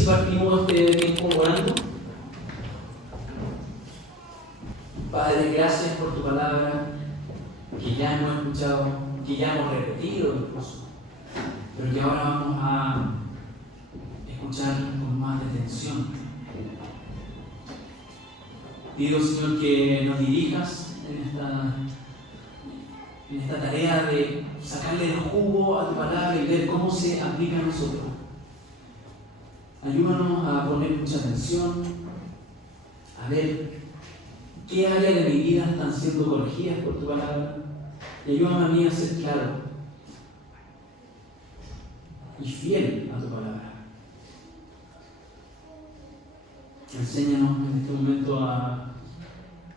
si partimos este tiempo orando? Padre, gracias por tu palabra, que ya hemos escuchado, que ya hemos repetido incluso, pero que ahora vamos a escuchar con más detención. Pido, Señor, que nos dirijas en esta tarea de sacarle el jugo a tu palabra y ver cómo se aplica a nosotros. Ayúdanos a poner mucha atención, a ver qué áreas de mi vida están siendo corregidas por tu palabra, y ayúdame a mí a ser claro y fiel a tu palabra. Enséñanos en este momento a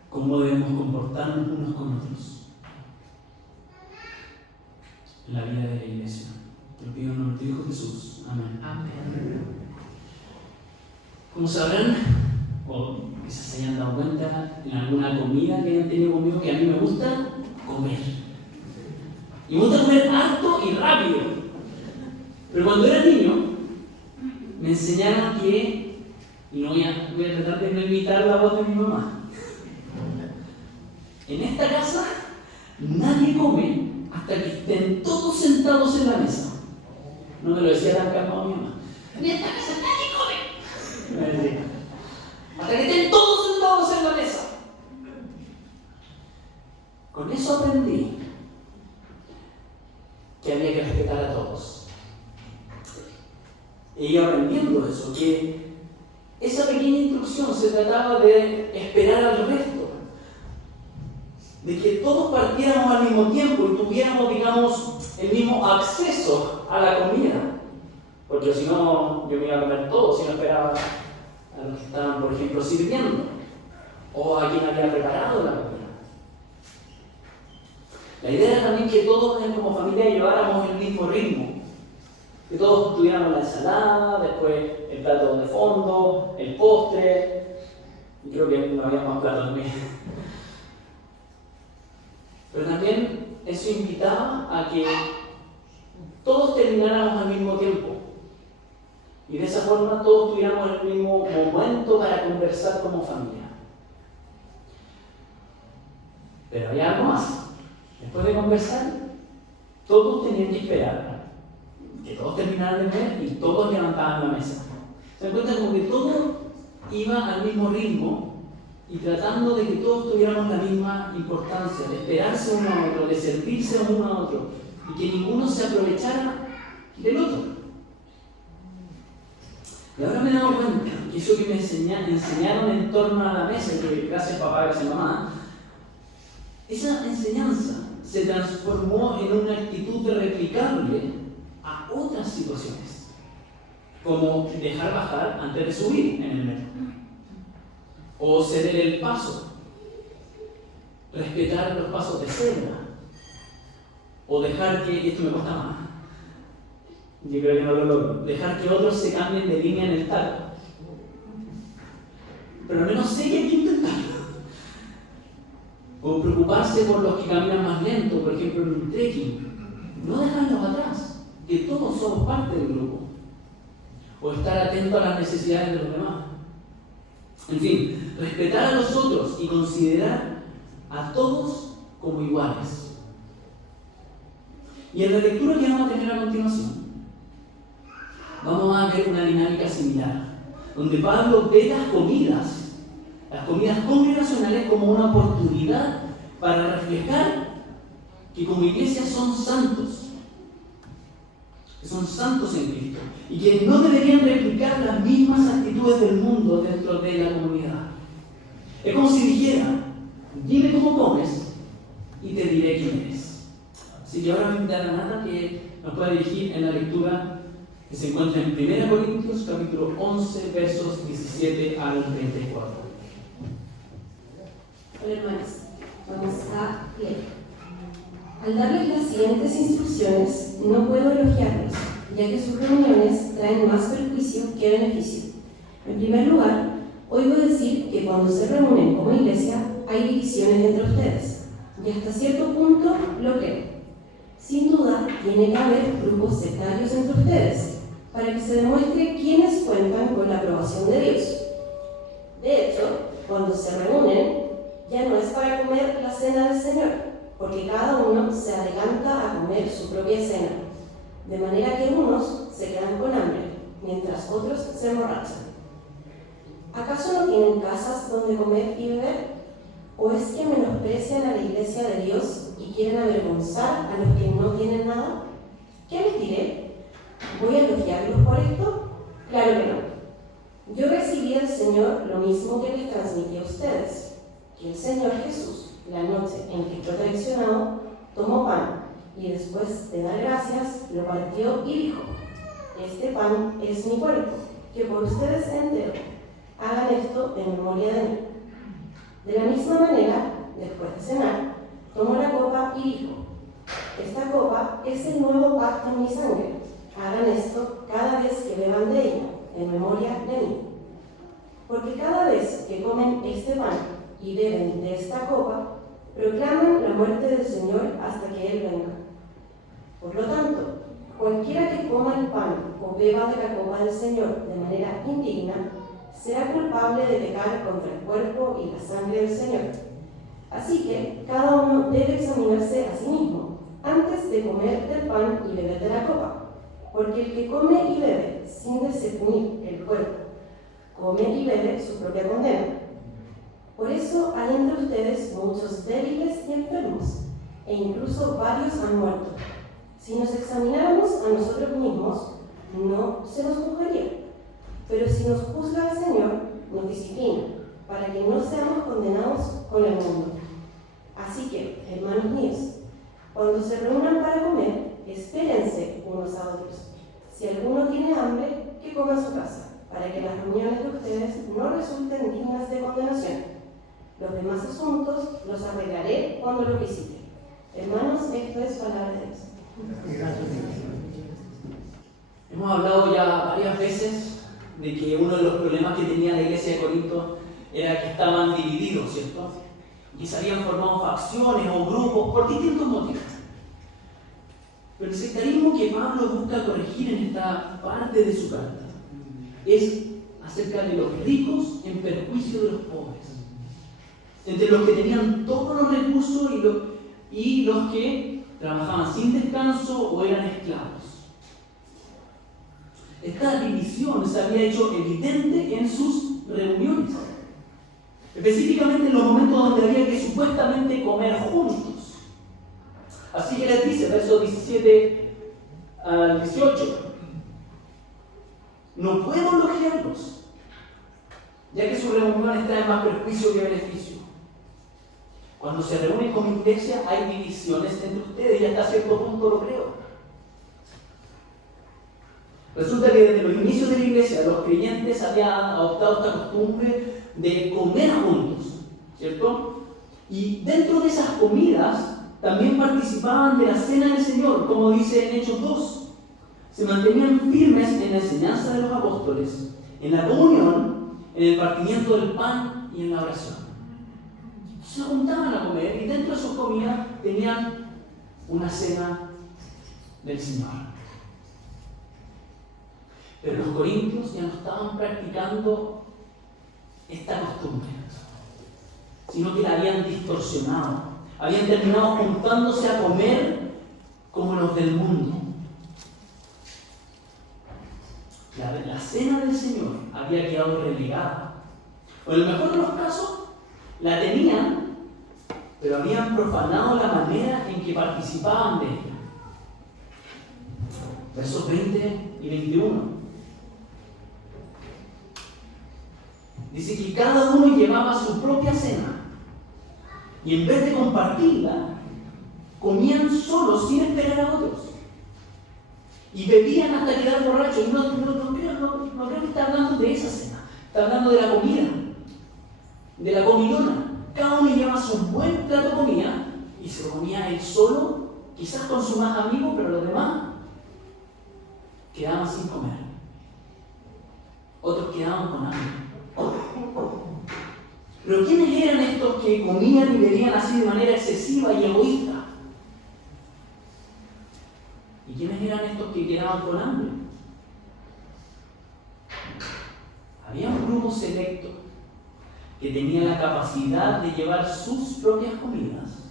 cómo debemos comportarnos unos con otros en la vida de la iglesia. Te lo pido en el nombre de Hijo Jesús. Amén. Amén. Como sabrán, o quizás se hayan dado cuenta en alguna comida que hayan tenido conmigo, que a mí me gusta comer. Y me gusta comer harto y rápido. Pero cuando era niño, me enseñaron que, y no voy a tratar de no imitar la voz de mi mamá, en esta casa nadie come hasta que estén todos sentados en la mesa. No me lo decía tan calmado mi mamá. En esta casa nadie come. Me decía. Hasta que estén todos sentados en la mesa. Con eso aprendí que había que respetar a todos. He ido aprendiendo eso, que esa pequeña instrucción se trataba de esperar al resto. De que todos partiéramos al mismo tiempo y tuviéramos, digamos, el mismo acceso a la comida. Porque si no, yo me iba a comer todo si no esperaba a los que estaban, por ejemplo, sirviendo, o a quien había preparado la comida. La idea era también que todos como familia lleváramos el mismo ritmo, que todos tuviéramos la ensalada, después el plato de fondo, el postre, y creo que no había más platos también. Pero también eso invitaba a que todos termináramos al mismo tiempo. Y de esa forma todos tuviéramos el mismo momento para conversar como familia. Pero había algo más. Después de conversar, todos tenían que esperar que todos terminaran de comer y todos levantaban la mesa. Se dan cuenta como que todo iba al mismo ritmo y tratando de que todos tuviéramos la misma importancia, de esperarse uno a otro, de servirse uno a otro y que ninguno se aprovechara del otro. Y ahora me he dado cuenta que eso que me enseñaron en torno a la mesa, que gracias papá, gracias mamá, esa enseñanza se transformó en una actitud replicable a otras situaciones, como dejar bajar antes de subir en el metro, o ceder el paso, respetar los pasos de cebra, o dejar que, y esto me cuesta más, yo creo que no lo logro, dejar que otros se cambien de línea en el taco. Pero al menos sé que hay que intentarlo. O preocuparse por los que caminan más lento, por ejemplo en un trekking. No dejarlos atrás, que todos somos parte del grupo. O estar atento a las necesidades de los demás. En fin, respetar a los otros y considerar a todos como iguales. Y en la lectura que vamos a tener a continuación, vamos a ver una dinámica similar, donde Pablo ve las comidas congregacionales como una oportunidad para reflejar que como iglesia son santos, que son santos en Cristo, y que no deberían replicar las mismas actitudes del mundo dentro de la comunidad. Es como si dijera, dime cómo comes y te diré quién eres. Así que ahora voy a invitar a Nata que nos pueda dirigir en la lectura que se encuentra en 1 Corintios capítulo 11 versos 17 al 34. Hola hermanos, vamos a leer. Al darles las siguientes instrucciones, no puedo elogiarlos, ya que sus reuniones traen más perjuicio que beneficio. En primer lugar, oigo decir que cuando se reúnen como iglesia hay divisiones entre ustedes, y hasta cierto punto lo creo. Sin duda, tiene que haber grupos sectarios entre ustedes, para que se demuestre quiénes cuentan con cena del Señor, porque cada uno se adelanta a comer su propia cena, de manera que unos se quedan con hambre, mientras otros se emborrachan. ¿Acaso no tienen casas donde comer y beber? ¿O es que menosprecian a la iglesia de Dios y quieren avergonzar a los que no tienen nada? ¿Qué les diré? ¿Voy a elogiarlos por esto? Claro que no. Yo recibí del Señor lo mismo que les transmití a ustedes, que el Señor Jesús, la noche en que fue traicionado, tomó pan y después de dar gracias, lo partió y dijo: este pan es mi cuerpo, que por ustedes entero. Hagan esto en memoria de mí. De la misma manera, después de cenar, tomó la copa y dijo: esta copa es el nuevo pacto en mi sangre. Hagan esto cada vez que beban de ella, en memoria de mí. Porque cada vez que comen este pan y beben de esta copa, proclaman la muerte del Señor hasta que Él venga. Por lo tanto, cualquiera que coma el pan o beba de la copa del Señor de manera indigna, será culpable de pecar contra el cuerpo y la sangre del Señor. Así que cada uno debe examinarse a sí mismo antes de comer del pan y beber de la copa, porque el que come y bebe sin discernir el cuerpo, come y bebe su propia condena. Por eso hay entre ustedes muchos débiles y enfermos, e incluso varios han muerto. Si nos examináramos a nosotros mismos, no se nos juzgaría. Pero si nos juzga el Señor, nos disciplina, para que no seamos condenados con el mundo. Así que, hermanos míos, cuando se reúnan para comer, espérense unos a otros. Si alguno tiene hambre, que coma en su casa, para que las reuniones de ustedes no resulten dignas de condenación. Los demás asuntos los arreglaré cuando los visite. Hermanos, esto es palabra de Dios. Hemos hablado ya varias veces de que uno de los problemas que tenía la iglesia de Corinto era que estaban divididos, ¿cierto? Y se habían formado facciones o grupos por distintos motivos. Pero el sectarismo que Pablo busca corregir en esta parte de su carta es acerca de los ricos en perjuicio de los pobres, entre los que tenían todos los recursos y los que trabajaban sin descanso o eran esclavos. Esta división se había hecho evidente en sus reuniones, específicamente en los momentos donde había que supuestamente comer juntos. Así que les dice, versos 17 al 18, no puedo elogiarlos, ya que sus reuniones traen más perjuicio que beneficio. Cuando se reúnen con mi iglesia hay divisiones entre ustedes y hasta cierto punto lo creo. Resulta que desde los inicios de la iglesia los creyentes habían adoptado esta costumbre de comer juntos, ¿cierto? Y dentro de esas comidas también participaban de la cena del Señor, como dice en Hechos 2. Se mantenían firmes en la enseñanza de los apóstoles, en la comunión, en el partimiento del pan y en la oración. Se juntaban a comer y dentro de sus comidas tenían una cena del Señor. Pero los corintios ya no estaban practicando esta costumbre, sino que la habían distorsionado. Habían terminado juntándose a comer como los del mundo. La cena del Señor había quedado relegada. O en el mejor de los casos, la tenían, pero habían profanado la manera en que participaban de ella. Versos 20 y 21. Dice que cada uno llevaba su propia cena y en vez de compartirla, comían solos sin esperar a otros y bebían hasta quedar borrachos. Y no creo que está hablando de esa cena, está hablando de la comida, de la comilona. Cada uno llevaba su buen plato de comida y se comía él solo, quizás con su más amigo, pero los demás quedaban sin comer. Otros quedaban con hambre. Pero ¿quiénes eran estos que comían y bebían así de manera excesiva y egoísta? ¿Y quiénes eran estos que quedaban con hambre? Había un grupo selecto que tenía la capacidad de llevar sus propias comidas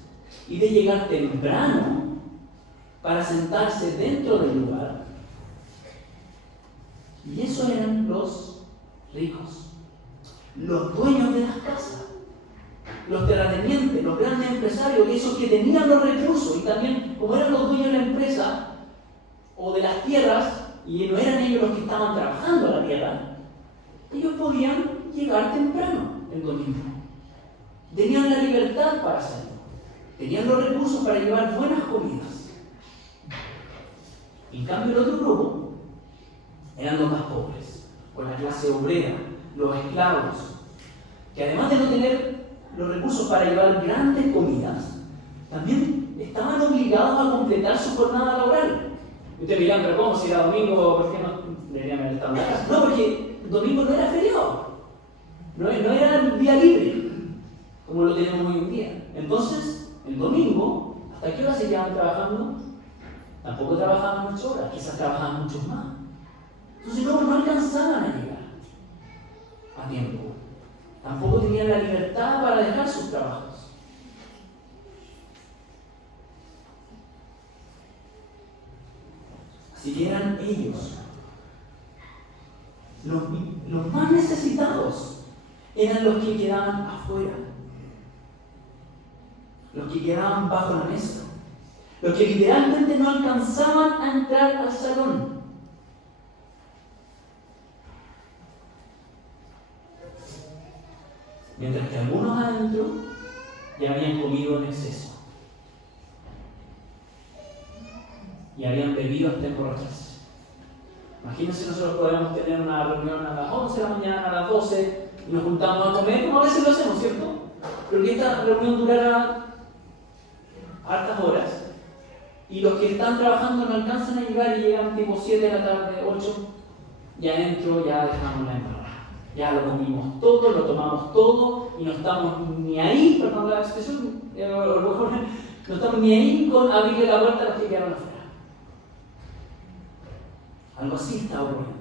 y de llegar temprano para sentarse dentro del lugar. Y esos eran los ricos, los dueños de las casas, los terratenientes, los grandes empresarios, esos que tenían los recursos, y también como eran los dueños de la empresa o de las tierras, y no eran ellos los que estaban trabajando la tierra, ellos podían llegar temprano el domingo. Tenían la libertad para hacerlo, tenían los recursos para llevar buenas comidas. En cambio, el otro grupo eran los más pobres, o la clase obrera, los esclavos, que además de no tener los recursos para llevar grandes comidas, también estaban obligados a completar su jornada laboral. Y ustedes me dirán, pero ¿cómo si era domingo? ¿Por qué no deberían haber estado en la casa? No, porque el domingo no era feriado, no era el día libre, como lo tenemos hoy en día. Entonces, el domingo, ¿hasta qué hora se quedaban trabajando? Tampoco trabajaban 8 horas, quizás trabajaban muchos más. Entonces no alcanzaban a llegar a tiempo. Tampoco tenían la libertad para dejar sus trabajos. Así que eran ellos los más necesitados, eran los que quedaban afuera, los que quedaban bajo la mesa, los que literalmente no alcanzaban a entrar al salón. Mientras que algunos adentro ya habían comido en exceso y habían bebido hasta emborracharse. Imagínense, nosotros podemos tener una reunión a las 11 de la mañana, a las 12, y nos juntamos a comer, como a veces lo hacemos, ¿cierto? Pero que esta reunión durara hartas horas, y los que están trabajando no alcanzan a llegar y llegan tipo 7 de la tarde, 8, y adentro ya dejamos la embarrada. Ya lo comimos todo, lo tomamos todo, y no estamos ni ahí, perdón la expresión, no estamos ni ahí con abrirle la puerta a los que quedaron afuera. Algo así estaba ocurriendo.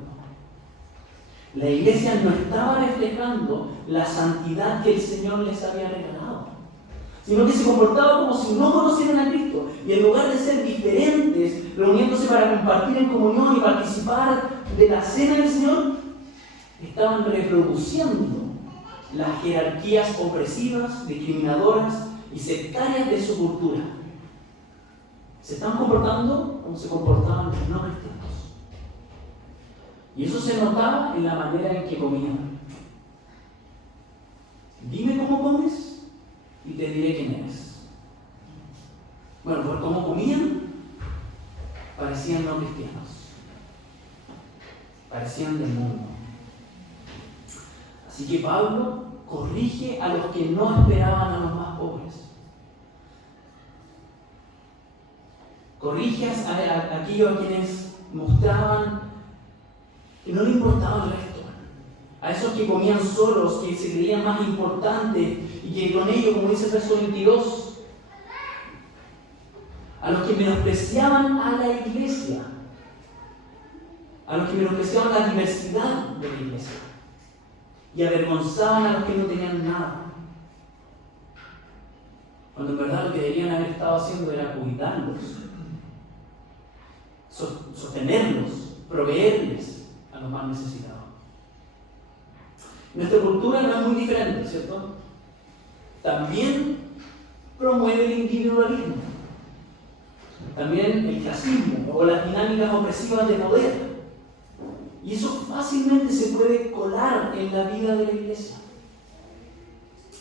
La iglesia no estaba reflejando la santidad que el Señor les había regalado, sino que se comportaba como si no conocieran a Cristo, y en lugar de ser diferentes, reuniéndose para compartir en comunión y participar de la cena del Señor, estaban reproduciendo las jerarquías opresivas, discriminadoras y sectarias de su cultura. Se están comportando como se comportaban los no cristianos. Y eso se notaba en la manera en que comían. Dime cómo comes y te diré quién eres. Bueno, por cómo comían, parecían no cristianos. Parecían del mundo. Así que Pablo corrige a los que no esperaban a los más pobres. Corrige a aquellos a quienes mostraban que no le importaba el resto. A esos que comían solos, que se creían más importantes y que con ello, como dice el verso 22, a los que menospreciaban a la iglesia, a los que menospreciaban la diversidad de la iglesia y avergonzaban a los que no tenían nada, cuando en verdad lo que deberían haber estado haciendo era cuidarlos, sostenerlos, proveerles a los más necesitados. Nuestra cultura no es muy diferente, ¿cierto? También promueve el individualismo, también el clasismo o las dinámicas opresivas de poder. Y eso fácilmente se puede colar en la vida de la iglesia,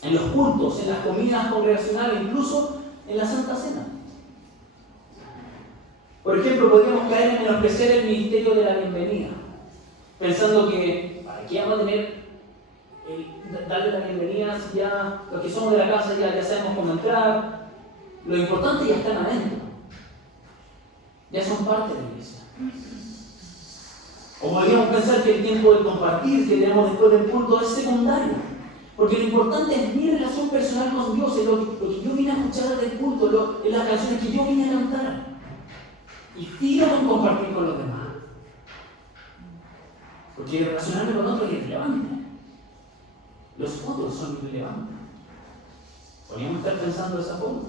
en los cultos, en las comidas congregacionales, incluso en la Santa Cena. Por ejemplo, podríamos caer en menospreciar el ministerio de la bienvenida, pensando que ¿para qué vamos a tener darle la bienvenida si ya los que somos de la casa ya sabemos cómo entrar? Lo importante ya están adentro, ya son parte de la iglesia. O podríamos pensar que el tiempo de compartir que tenemos después del culto es secundario, porque lo importante es mi relación personal con Dios, es lo que yo vine a escuchar del culto, en las canciones que yo vine a cantar, y tiro con compartir con los demás, porque relacionarme con otros es irrelevante. los otros son irrelevantes. Podríamos estar pensando de esa forma.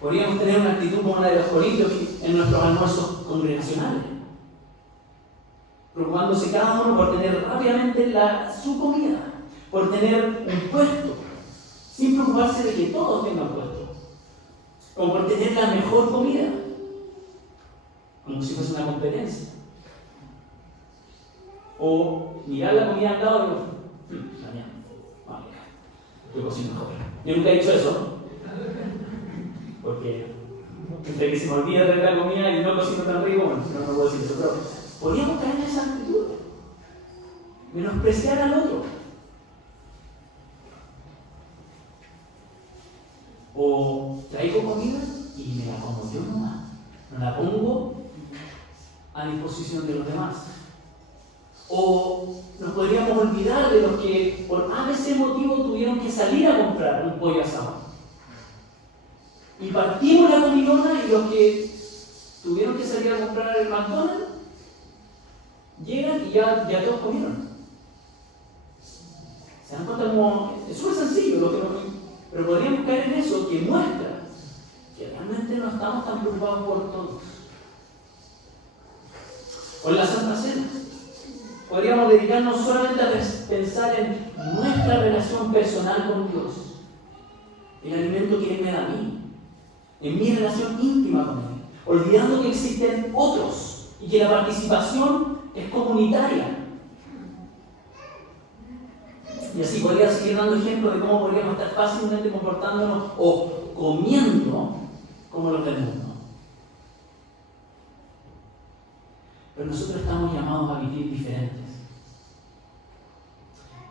Podríamos tener una actitud como la de los corintios en nuestros almuerzos congregacionales, preocupándose cada uno por tener rápidamente su comida, por tener un puesto, sin preocuparse de que todos tengan puesto, o por tener la mejor comida, como si fuese una competencia. O mirar la comida al lado y digo, mañana, yo cocino mejor. Yo nunca he dicho eso, porque entre que se me olvida traer la comida y no cocino tan rico, bueno, no puedo decir eso, pero podríamos caer en esa actitud, menospreciar al otro. O traigo comida y me la como yo nomás, no la pongo a disposición de los demás. O nos podríamos olvidar de los que por ABC motivo tuvieron que salir a comprar un pollo asado. Y partimos la comilona y los que tuvieron que salir a comprar el McDonald's llegan y ya todos comieron. ¿Se dan cuenta cómo es súper sencillo pero podríamos caer en eso que muestra que realmente no estamos tan preocupados por todos? O en la Santa Cena podríamos dedicarnos solamente a pensar en nuestra relación personal con Dios, el alimento que Él me da a mí, en mi relación íntima con Él, olvidando que existen otros y que la participación es comunitaria. Y así podría seguir dando ejemplos de cómo podríamos estar fácilmente comportándonos o comiendo como los del mundo. Pero nosotros estamos llamados a vivir diferentes.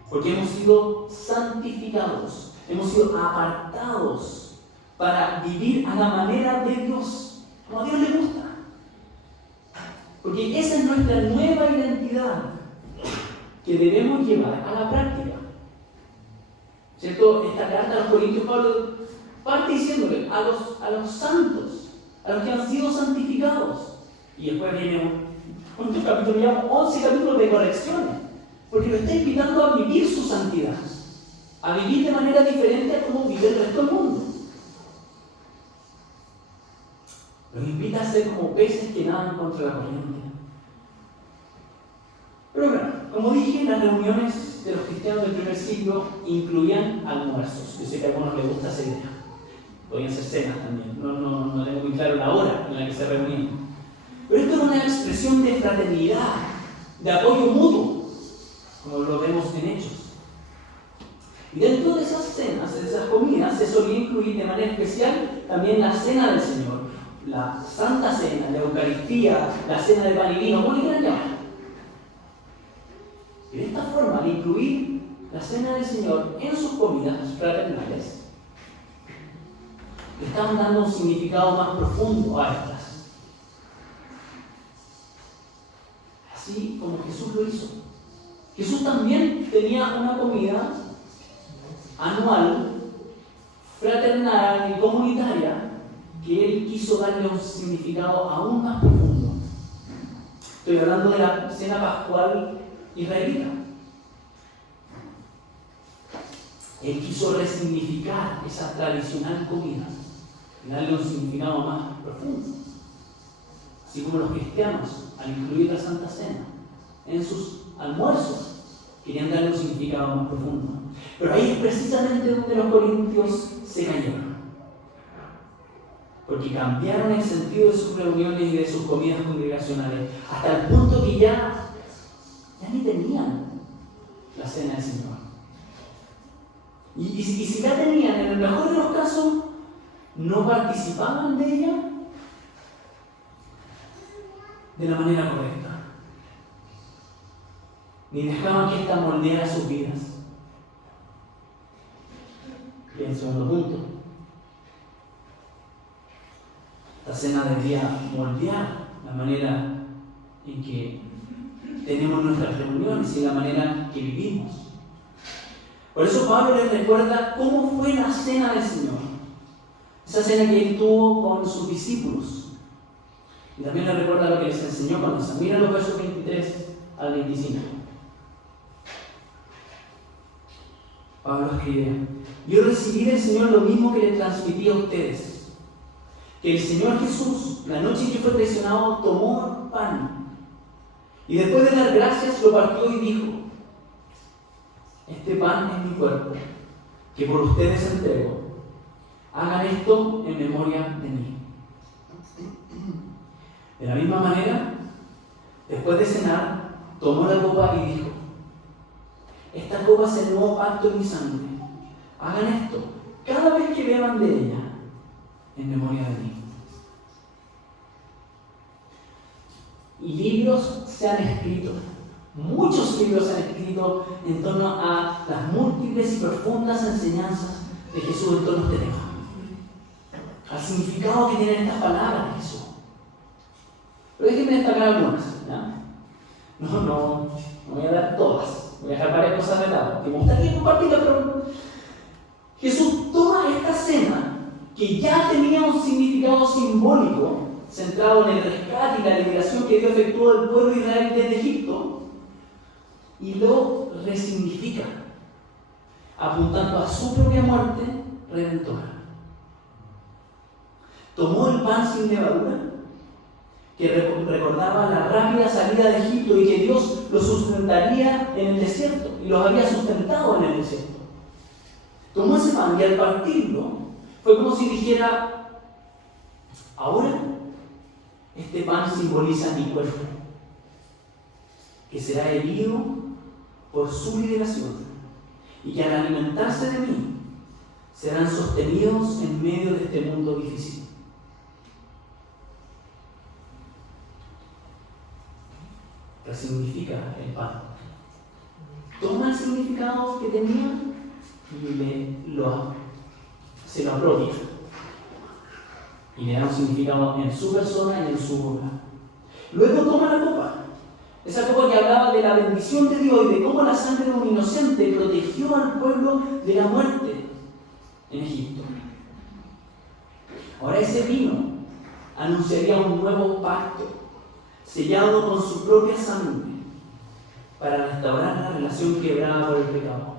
Porque hemos sido santificados, hemos sido apartados para vivir a la manera de Dios, como a Dios le gusta. Porque esa es nuestra nueva identidad que debemos llevar a la práctica. ¿Cierto? Esta carta a los Corintios, Pablo parte diciéndole a los santos, a los que han sido santificados. Y después viene un capítulo, llama 11 capítulos de correcciones, porque lo está invitando a vivir su santidad, a vivir de manera diferente a como vive el resto del mundo. Los invita a ser como peces que nadan contra la corriente. Pero bueno, como dije, las reuniones de los cristianos del primer siglo incluían almuerzos. Yo sé que a algunos les gusta esa idea. Podían ser cenas también. No tengo muy claro la hora en la que se reunían. Pero esto era una expresión de fraternidad, de apoyo mutuo, como lo vemos en Hechos. Y dentro de esas cenas, de esas comidas, se solía incluir de manera especial también la cena del Señor, la Santa Cena, la Eucaristía, la cena de pan y vino, como le quieran llamar. Y de esta forma, al incluir la cena del Señor en sus comidas fraternales, le estaban dando un significado más profundo a estas. Así como Jesús lo hizo. Jesús también tenía una comida anual, fraternal y comunitaria, que Él quiso darle un significado aún más profundo. Estoy hablando de la cena pascual israelita. Él quiso resignificar esa tradicional comida y darle un significado más profundo. Así como los cristianos, al incluir la Santa Cena en sus almuerzos, querían darle un significado más profundo. Pero ahí es precisamente donde los corintios se cayeron. Porque cambiaron el sentido de sus reuniones y de sus comidas congregacionales, hasta el punto que ya ni tenían la cena del Señor. Y si la tenían, en el mejor de los casos, no participaban de ella de la manera correcta, ni dejaban que esta moldeara sus vidas. Y el segundo punto, la cena debería moldear la manera en que tenemos nuestras reuniones y la manera que vivimos. Por eso Pablo les recuerda cómo fue la cena del Señor, esa cena que Él tuvo con sus discípulos. Y también les recuerda lo que les enseñó cuando se miran los versos 23 al 25. Pablo escribe: yo recibí del Señor lo mismo que le transmití a ustedes, que el Señor Jesús, la noche en que fue traicionado, tomó pan y después de dar gracias lo partió y dijo: este pan es mi cuerpo, que por ustedes entrego. Hagan esto en memoria de mí. De la misma manera, después de cenar, tomó la copa y dijo: esta copa es el nuevo pacto en mi sangre. Hagan esto cada vez que beban de ella en memoria de mí. Libros se han escrito, muchos libros se han escrito en torno a las múltiples y profundas enseñanzas de Jesús en torno a este tema, al significado que tienen estas palabras de Jesús. Pero déjenme destacar algunas, ¿ya? No voy a dar todas, voy a dejar varias cosas de lado que me gustaría compartirlas, pero Jesús toma esta cena que ya tenía un significado simbólico centrado en el rescate y la liberación que Dios efectuó del pueblo de Israel desde Egipto, y lo resignifica, apuntando a su propia muerte redentora. Tomó el pan sin levadura, que recordaba la rápida salida de Egipto y que Dios los sustentaría en el desierto, y los había sustentado en el desierto. Tomó ese pan y al partirlo fue como si dijera: ahora este pan simboliza mi cuerpo, que será herido por su liberación, y que al alimentarse de mí serán sostenidos en medio de este mundo difícil. Resignifica el pan. Toma el significado que tenía y se lo apropia. Y le da un significado en su persona y en su obra. Luego toma la copa. Esa copa que hablaba de la bendición de Dios y de cómo la sangre de un inocente protegió al pueblo de la muerte en Egipto. Ahora ese vino anunciaría un nuevo pacto, sellado con su propia sangre, para restaurar la relación quebrada por el pecado.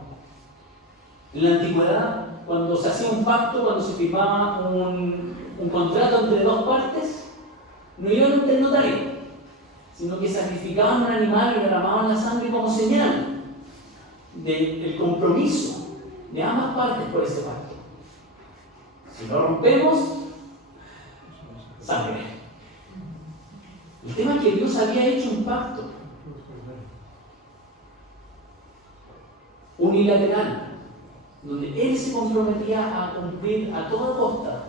En la antigüedad, cuando se hacía un pacto, cuando se firmaba un contrato entre dos partes, no iban ante el notario, sino que sacrificaban un animal y derramaban la sangre como señal del compromiso de ambas partes por ese pacto. Si lo rompemos, sangre. El tema es que Dios había hecho un pacto unilateral, donde Él se comprometía a cumplir a toda costa.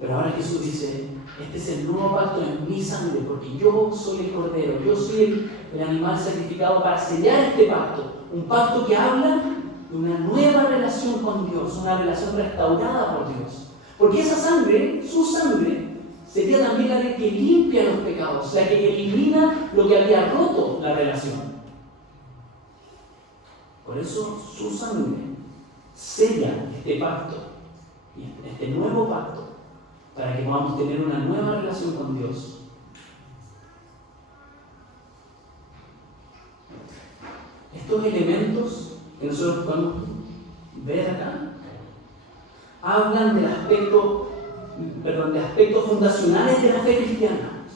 Pero ahora Jesús dice: este es el nuevo pacto en mi sangre, porque yo soy el Cordero, yo soy el animal sacrificado para sellar este pacto. Un pacto que habla de una nueva relación con Dios, una relación restaurada por Dios. Porque esa sangre, su sangre, sería también la que limpia los pecados, la que elimina lo que había roto la relación. Por eso su sangre sella este pacto, este nuevo pacto, para que podamos tener una nueva relación con Dios. Estos elementos que nosotros podemos ver acá hablan de aspectos fundacionales de la fe cristiana.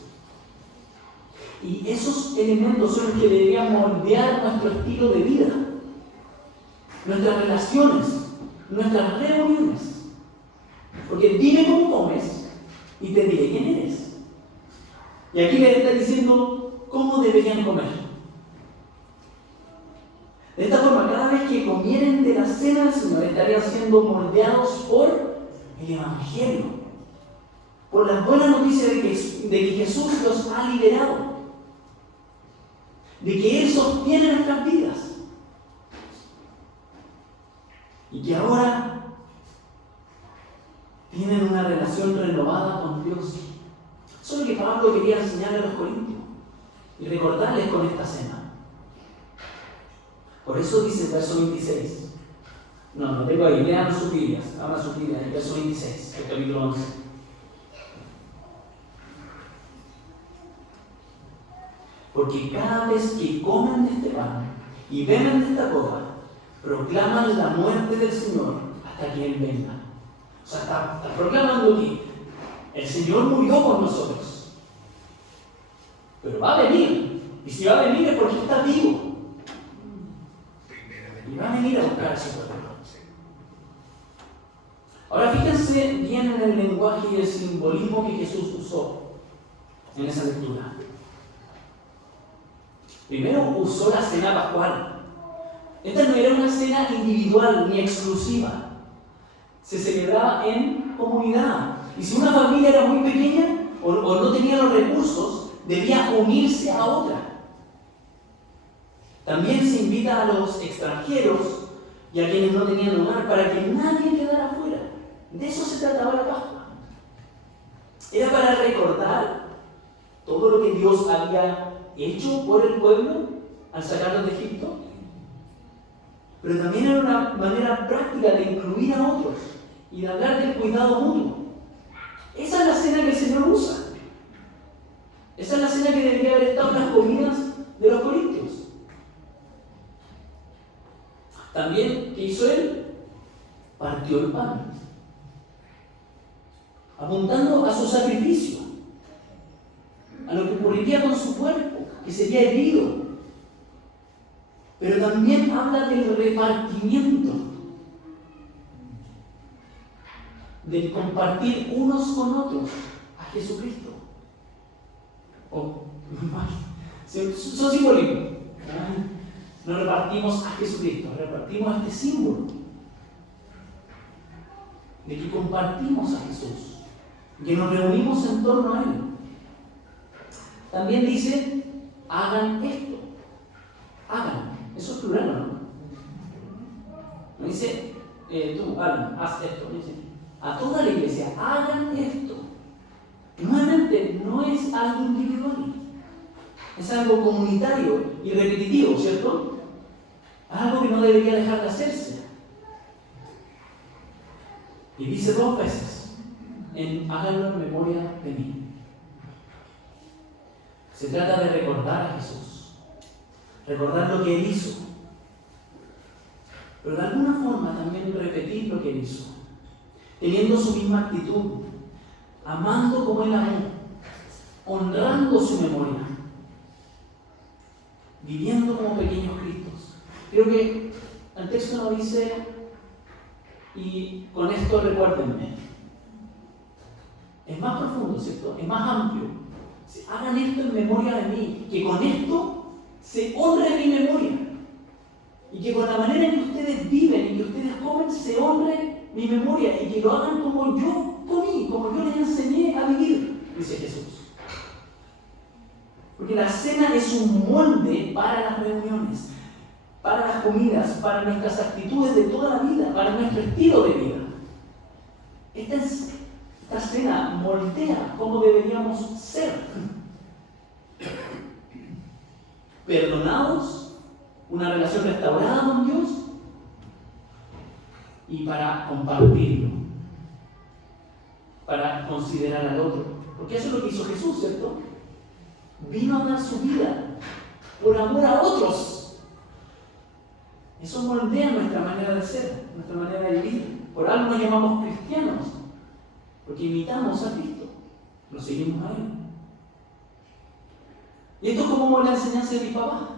Y esos elementos son los que deberían moldear nuestro estilo de vida, nuestras relaciones, nuestras reuniones. Porque dime cómo comes y te diré quién eres. Y aquí les está diciendo cómo deberían comer. De esta forma, cada vez que comieren de la cena del Señor, estarían siendo moldeados por el Evangelio, por las buenas noticias de que Jesús los ha liberado, de que Él sostiene nuestras vidas, y que ahora tienen una relación renovada con Dios. Eso es lo que Pablo quería enseñarle a los corintios y recordarles con esta cena. Por eso dice el verso 26. No tengo ahí, lean sus Biblias, abran sus Biblias, el verso 26, el capítulo 11. Porque cada vez que comen de este pan y beben de esta copa, proclaman la muerte del Señor hasta que Él venga. O sea, está proclamando que el Señor murió por nosotros, pero va a venir, y si va a venir es porque está vivo, y va a venir a buscar a su pueblo. Ahora fíjense bien en el lenguaje y el simbolismo que Jesús usó en esa lectura. Primero usó la cena pascual. Esta no era una cena individual ni exclusiva. Se celebraba en comunidad. Y si una familia era muy pequeña o no tenía los recursos, debía unirse a otra. También se invita a los extranjeros y a quienes no tenían lugar para que nadie quedara fuera. De eso se trataba la Pascua. Era para recordar todo lo que Dios había hecho por el pueblo al sacarlos de Egipto, pero también era una manera práctica de incluir a otros y de hablar del cuidado mutuo. Esa es la cena que el Señor usa. Esa es la cena que debería haber estado en las comidas de los corintios. También, ¿qué hizo Él? Partió el pan, apuntando a su sacrificio, a lo que ocurriría con su cuerpo, que sería herido. Pero también habla del repartimiento, del compartir unos con otros a Jesucristo. Son simbolismos. No repartimos a Jesucristo, repartimos este símbolo de que compartimos a Jesús, que nos reunimos en torno a Él. También dice, hagan esto. Hagan. Eso es plural, ¿no? No dice, tú, Alan, haz esto. Dice, a toda la iglesia, hagan esto. Nuevamente, no es algo individual. Es algo comunitario y repetitivo, ¿cierto? Algo que no debería dejar de hacerse. Y dice 2 veces, háganlo en memoria de mí. Se trata de recordar a Jesús, recordar lo que Él hizo, pero de alguna forma también repetir lo que Él hizo, teniendo su misma actitud, amando como Él amó, honrando su memoria, viviendo como pequeños Cristos. Creo que el texto nos dice, y con esto recuérdenme, es más profundo, ¿cierto? Es más amplio. Hagan esto en memoria de mí, que con esto se honre mi memoria, y que con la manera en que ustedes viven y que ustedes comen se honre mi memoria, y que lo hagan como yo comí, como yo les enseñé a vivir, dice Jesús. Porque la cena es un molde para las reuniones, para las comidas, para nuestras actitudes de toda la vida, para nuestro estilo de vida. Esta cena moldea cómo deberíamos ser. Perdonados, una relación restaurada con Dios, y para compartirlo, para considerar al otro. Porque eso es lo que hizo Jesús, ¿cierto? Vino a dar su vida por amor a otros. Eso moldea nuestra manera de ser, nuestra manera de vivir. Por algo nos llamamos cristianos, porque imitamos a Cristo, lo seguimos a Él. Y esto es como la enseñanza de mi papá.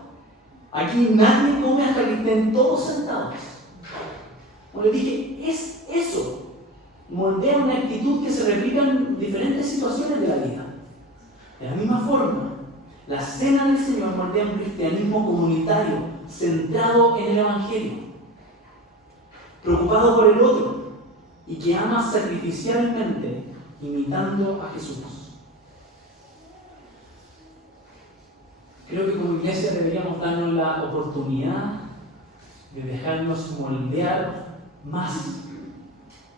Aquí nadie come hasta que estén todos sentados. Como les dije, es eso. Moldea una actitud que se replica en diferentes situaciones de la vida. De la misma forma, la cena del Señor moldea un cristianismo comunitario, centrado en el Evangelio, preocupado por el otro y que ama sacrificialmente, imitando a Jesús. Creo que como iglesia deberíamos darnos la oportunidad de dejarnos moldear más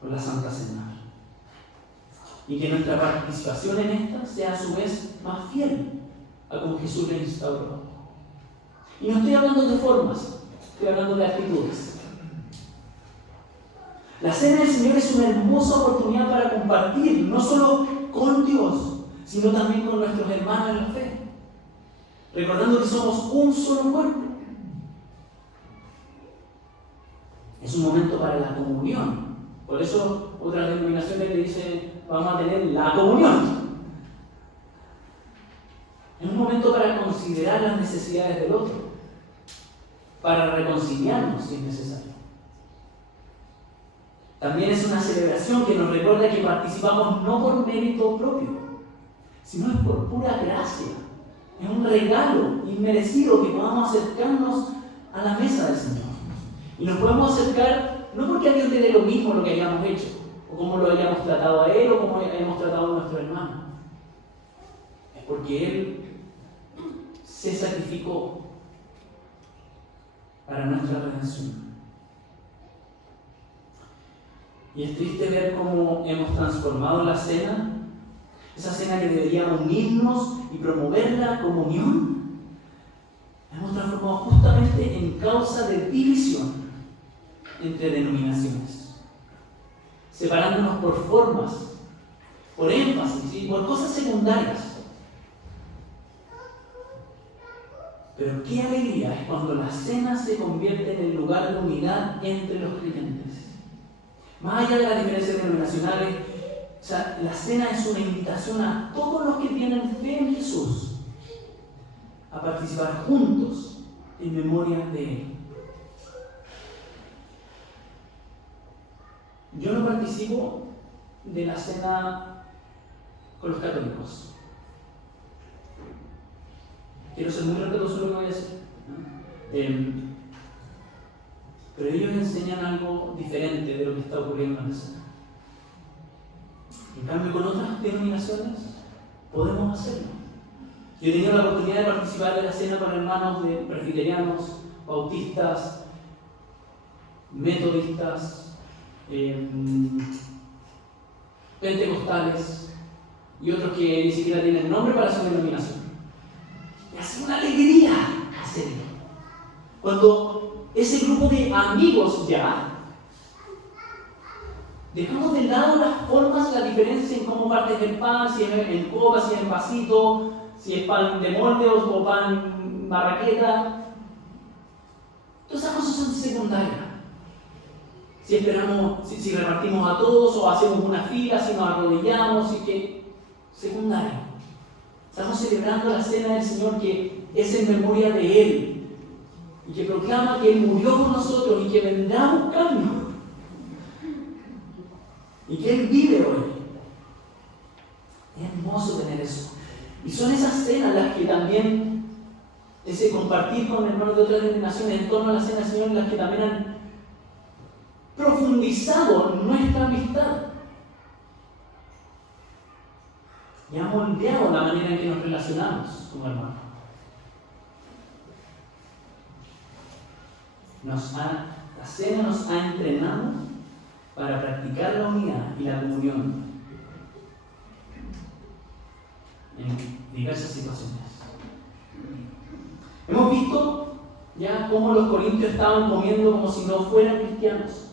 por la Santa Cena, y que nuestra participación en esta sea a su vez más fiel a como Jesús le instauró. Y no estoy hablando de formas, estoy hablando de actitudes. La cena del Señor es una hermosa oportunidad para compartir, no solo con Dios, sino también con nuestros hermanos en la fe, recordando que somos un solo cuerpo. Es un momento para la comunión. Por eso otras denominaciones le dicen, vamos a tener la comunión. Es un momento para considerar las necesidades del otro, para reconciliarnos si es necesario. También es una celebración que nos recuerda que participamos no por mérito propio, sino es por pura gracia. Es un regalo inmerecido que podamos acercarnos a la mesa del Señor. Y nos podemos acercar no porque a Dios le dé lo mismo lo que hayamos hecho, o cómo lo hayamos tratado a Él, o cómo hayamos tratado a nuestro hermano. Es porque Él se sacrificó para nuestra redención. Y es triste ver cómo hemos transformado la cena, esa cena que debería unirnos y promover la comunión, la hemos transformado justamente en causa de división entre denominaciones, separándonos por formas, por énfasis y por cosas secundarias. Pero qué alegría es cuando la cena se convierte en el lugar de unidad entre los creyentes. Más allá de las diferencias denominacionales, la cena es una invitación a todos los que tienen fe en Jesús a participar juntos en memoria de Él. Yo no participo de la cena con los católicos. Quiero ser muy respetuoso de lo que voy a decir, ¿no? Pero ellos enseñan algo diferente de lo que está ocurriendo en la cena. En cambio, con otras denominaciones podemos hacerlo. Yo he tenido la oportunidad de participar de la cena con hermanos de presbiterianos, bautistas, metodistas, pentecostales y otros que ni siquiera tienen nombre para su denominación. Me hace una alegría hacerlo. Cuando ese grupo de amigos ya dejamos de lado las formas, la diferencia en cómo partes el pan, si es en copa, si es en vasito, si es pan de molde o pan marraqueta. Todas esas cosas son secundarias. Si esperamos, si repartimos a todos o hacemos una fila, si nos arrodillamos, y que secundario. Estamos celebrando la cena del Señor que es en memoria de Él y que proclama que Él murió por nosotros y que vendrá a buscarnos y que Él vive hoy. Es hermoso tener eso. Y son esas cenas las que también, ese compartir con hermanos de otras denominaciones en torno a la cena del Señor, las que también han profundizado nuestra amistad y ha moldeado la manera en que nos relacionamos como hermanos. La cena nos ha entrenado para practicar la unidad y la comunión en diversas situaciones. Hemos visto ya cómo los corintios estaban comiendo como si no fueran cristianos,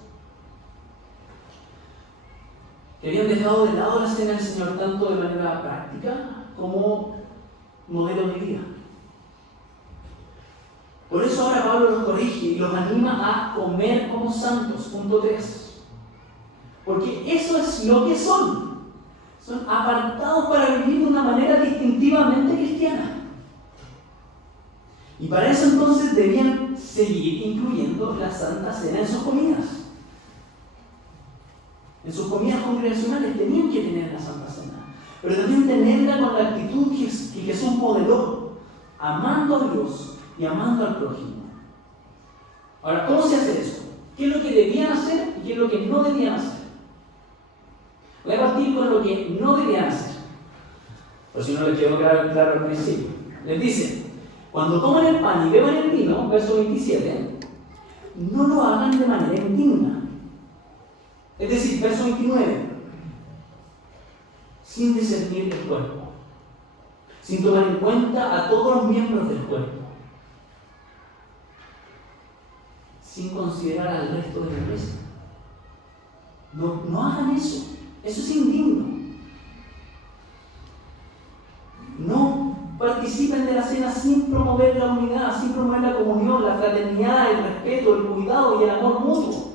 que habían dejado de lado la cena del Señor tanto de manera práctica como modelo de vida. Por eso ahora Pablo los corrige y los anima a comer como santos, punto 3. Porque eso es lo que son. Son apartados para vivir de una manera distintivamente cristiana. Y para eso entonces debían seguir incluyendo la Santa Cena en sus comidas. En sus comidas congregacionales tenían que tener la Santa Cena, pero también tenerla con la actitud que Jesús modeló, amando a Dios y amando al prójimo. Ahora, ¿cómo se hace eso? ¿Qué es lo que debían hacer y qué es lo que no debían hacer? Voy a partir con lo que no debían hacer, por si no les quedó claro al principio. Les dice, cuando coman el pan y beban el vino, verso 27, no lo hagan de manera indigna. Es decir, verso 29, sin discernir el cuerpo, sin tomar en cuenta a todos los miembros del cuerpo, sin considerar al resto de la iglesia. No hagan eso, eso es indigno. No participen de la cena sin promover la unidad, sin promover la comunión, la fraternidad, el respeto, el cuidado y el amor mutuo.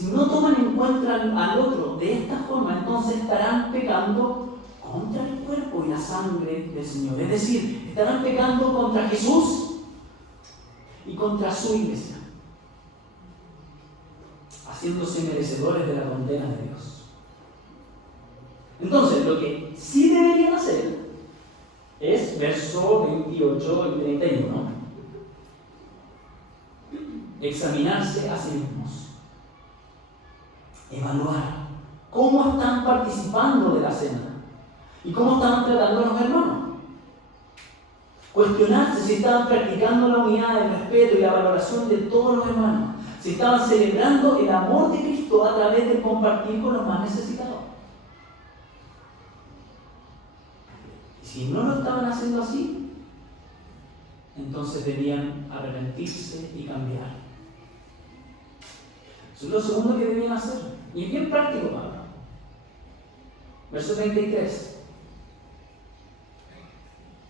Si no toman en cuenta al otro de esta forma, entonces estarán pecando contra el cuerpo y la sangre del Señor. Es decir, estarán pecando contra Jesús y contra su iglesia, haciéndose merecedores de la condena de Dios. Entonces, lo que sí deberían hacer es, verso 28 y 31, examinarse a sí mismos, evaluar cómo están participando de la cena y cómo estaban tratando a los hermanos. Cuestionarse si estaban practicando la unidad, el respeto y la valoración de todos los hermanos, si estaban celebrando el amor de Cristo a través de compartir con los más necesitados. Y si no lo estaban haciendo así, entonces debían arrepentirse y cambiar. Eso es lo segundo que debían hacer. Y es bien práctico, Pablo. Verso 33.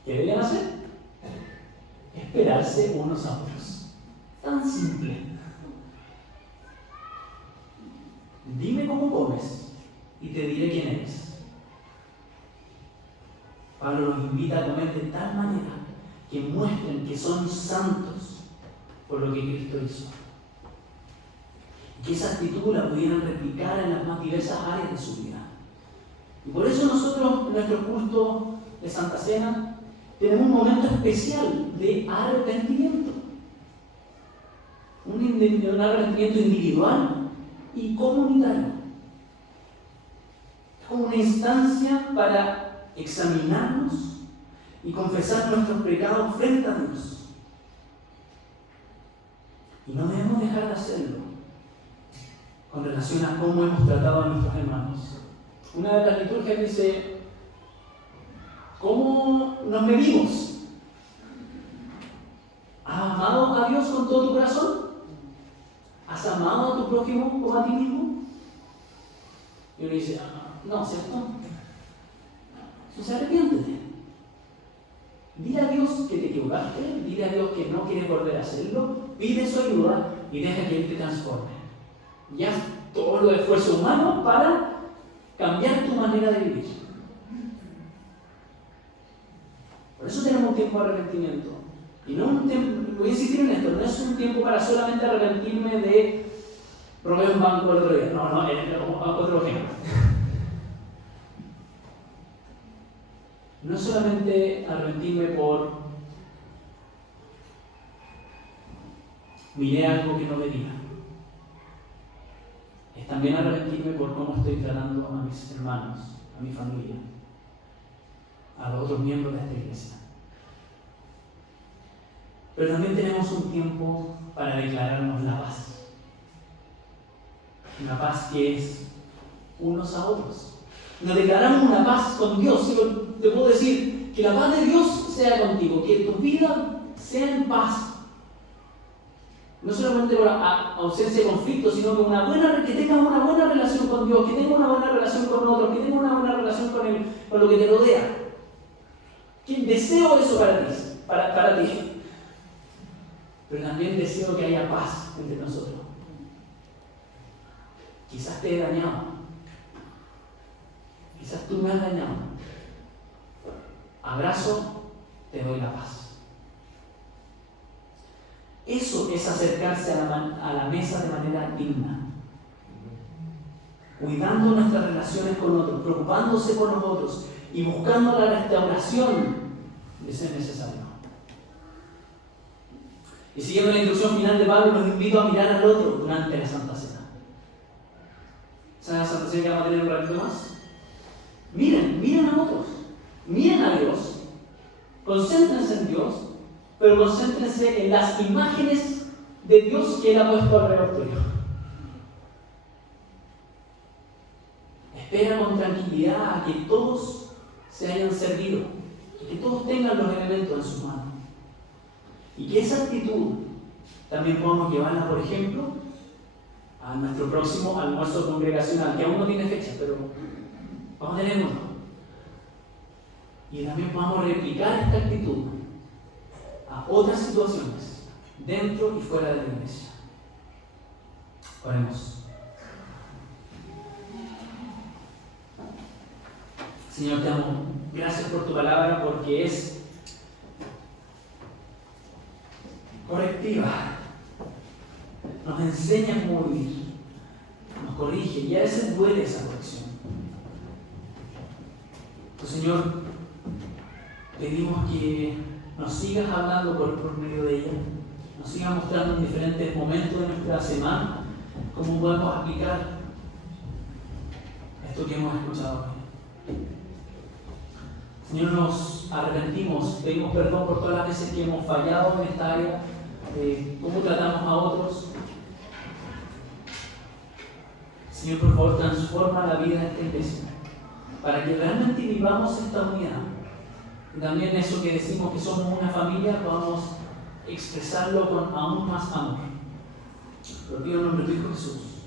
¿Qué debían hacer? Esperarse unos a otros. Tan simple. Dime cómo comes y te diré quién eres. Pablo los invita a comer de tal manera que muestren que son santos por lo que Cristo hizo. Que esa actitud la pudieran replicar en las más diversas áreas de su vida. Y por eso nosotros, en nuestro culto de Santa Cena, tenemos un momento especial de arrepentimiento. Un arrepentimiento individual y comunitario. Es como una instancia para examinarnos y confesar nuestros pecados frente a Dios. Y no debemos dejar de hacerlo con relación a cómo hemos tratado a nuestros hermanos. Una de las liturgias dice: ¿cómo nos medimos? ¿Has amado a Dios con todo tu corazón? ¿Has amado a tu prójimo como a ti mismo? Y uno dice: no, ¿cierto? Entonces arrepiéntete. Dile a Dios que te equivocaste, dile a Dios que no quieres volver a hacerlo, pide su ayuda y deja que Él te transforme. Y haz todo el esfuerzo humano para cambiar tu manera de vivir. Por eso tenemos un tiempo de arrepentimiento. Y no un tiempo, voy a insistir en esto, no es un tiempo para solamente arrepentirme de robé un banco el otro día. No, otro ejemplo. No es solamente arrepentirme por miré algo que no debía. Es también arrepentirme por cómo estoy tratando a mis hermanos, a mi familia, a los otros miembros de esta iglesia. Pero también tenemos un tiempo para declararnos la paz. Una paz que es unos a otros. Nos declaramos una paz con Dios. Te puedo decir que la paz de Dios sea contigo, que tu vida sea en paz. No solamente por ausencia de conflicto, sino que que tengas una buena relación con Dios, que tengas una buena relación con otros, que tengas una buena relación con lo que te rodea. Que deseo eso para ti. Pero también deseo que haya paz entre nosotros. Quizás te he dañado. Quizás tú me has dañado. Abrazo, te doy la paz. Eso es acercarse a la mesa de manera digna. Cuidando nuestras relaciones con otros, preocupándose por los otros y buscando la restauración de ser necesario. Y siguiendo la instrucción final de Pablo, los invito a mirar al otro durante la Santa Cena. ¿Saben la Santa Cena que vamos a tener un ratito más? Miren a otros, miren a Dios, concéntrense en Dios, pero concéntrense en las imágenes de Dios que Él ha puesto alrededor tuyo. Espera con tranquilidad a que todos se hayan servido, que todos tengan los elementos en sus manos. Y que esa actitud también podamos llevarla, por ejemplo, a nuestro próximo almuerzo congregacional, que aún no tiene fecha, pero vamos a tener uno. Y también podamos replicar esta actitud a otras situaciones, dentro y fuera de la iglesia. Oremos. Señor, te amo. Gracias por tu palabra porque es correctiva. Nos enseña cómo vivir. Nos corrige y a veces duele esa corrección. Pues, Señor, pedimos que nos sigas hablando por medio de ella. Nos sigas mostrando en diferentes momentos de nuestra semana cómo podemos aplicar esto que hemos escuchado hoy. Señor, nos arrepentimos, pedimos perdón por todas las veces que hemos fallado en esta área, de cómo tratamos a otros. Señor, por favor, transforma la vida de esta iglesia para que realmente vivamos esta unidad. Y también eso que decimos que somos una familia, podamos expresarlo con aún más amor. Lo pido en nombre de tu Hijo Jesús.